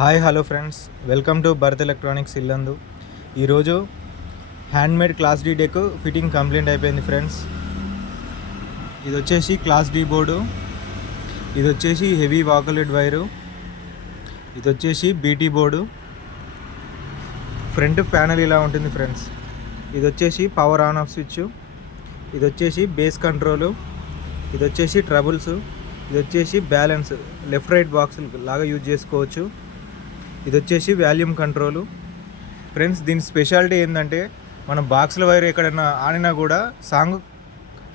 Hi hello friends, welcome to Bharat electronics Yellandu. ఈరోజు handmade class D deck fitting complete అయిపోయింది friends. ఇది వచ్చేసి class D board, ఇది వచ్చేసి హెవీ వాకలెట్ వైరు, ఇది వచ్చేసి బీటీ బోర్డు. ఫ్రంట్ ప్యానల్ ఇలా ఉంటుంది ఫ్రెండ్స్. ఇది వచ్చేసి పవర్ ఆన్ ఆఫ్ స్విచ్, ఇది వచ్చేసి బేస్ కంట్రోలు, ఇది వచ్చేసి ట్రబుల్స్, ఇది వచ్చేసి బ్యాలెన్స్ లెఫ్ట్ రైట్ బాక్స్ లాగా యూజ్ చేసుకోవచ్చు. ఇది వచ్చేసి వాల్యూమ్ కంట్రోలు ఫ్రెండ్స్. దీని స్పెషాలిటీ ఏంటంటే మనం బాక్స్ల వైర్ ఎక్కడైనా ఆడినా కూడా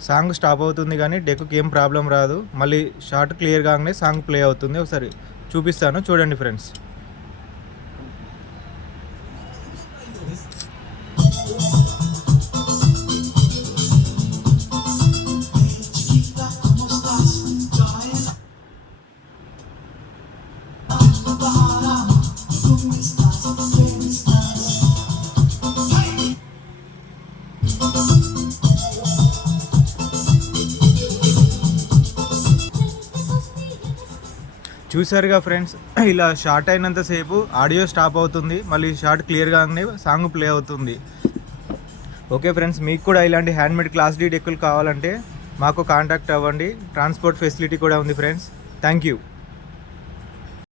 సాంగ్ స్టాప్ అవుతుంది, కానీ డెక్కి ఏం ప్రాబ్లం రాదు. మళ్ళీ షార్ట్ క్లియర్ కాగానే సాంగ్ ప్లే అవుతుంది. ఒకసారి చూపిస్తాను, చూడండి ఫ్రెండ్స్. చూసారుగా ఫ్రెండ్స్, ఇలా షార్ట్ అయినంతసేపు ఆడియో స్టాప్ అవుతుంది, మళ్ళీ షార్ట్ క్లియర్ కాగానే సాంగ్ ప్లే అవుతుంది. ఓకే ఫ్రెండ్స్, మీకు కూడా ఇలాంటి హ్యాండ్మేడ్ క్లాస్ డీ డెక్కులు కావాలంటే మాకు కాంటాక్ట్ అవ్వండి. ట్రాన్స్పోర్ట్ ఫెసిలిటీ కూడా ఉంది ఫ్రెండ్స్. Thank you.